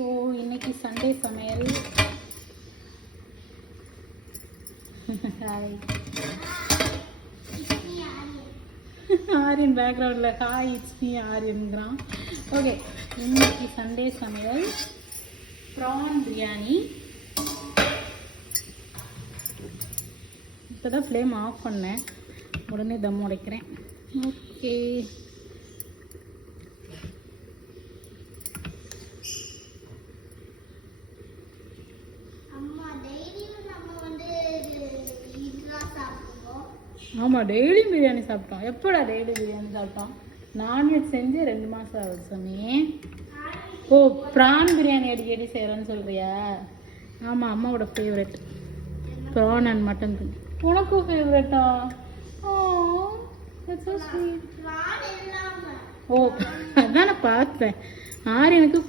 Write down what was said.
So இன்னைக்கு Sunday சமையல். Hi Aryan பேக்ரவுண்டில் ஹாய் இட்ஸ் மீ ஆரியன்கிறான். ஓகே, இன்னைக்கு சண்டே சமையல் ப்ரான் பிரியாணி. இப்போ தான் ஃப்ளேம் ஆஃப் பண்ணேன், உடனே தம் உடைக்கிறேன். ஓகே, ஆமாம் டெய்லியும் பிரியாணி சாப்பிட்டோம். எப்போடா டெய்லி பிரியாணி சாப்பிட்டோம்? நான்வெஜ் செஞ்சு 2 மாதம் ஆகுது சாமி. ஓ, ப்ரான் பிரியாணி அடிக்கடி செய்கிறேன்னு சொல்கிறியா? ஆமாம், அம்மாவோட ஃபேவரெட் ப்ரான் அண்ட் மட்டன். உனக்கும் ஃபேவரெட்டா? Oh, that's so sweet. Oh, அதான் நான் பார்த்தேன். ஆரியனுக்கு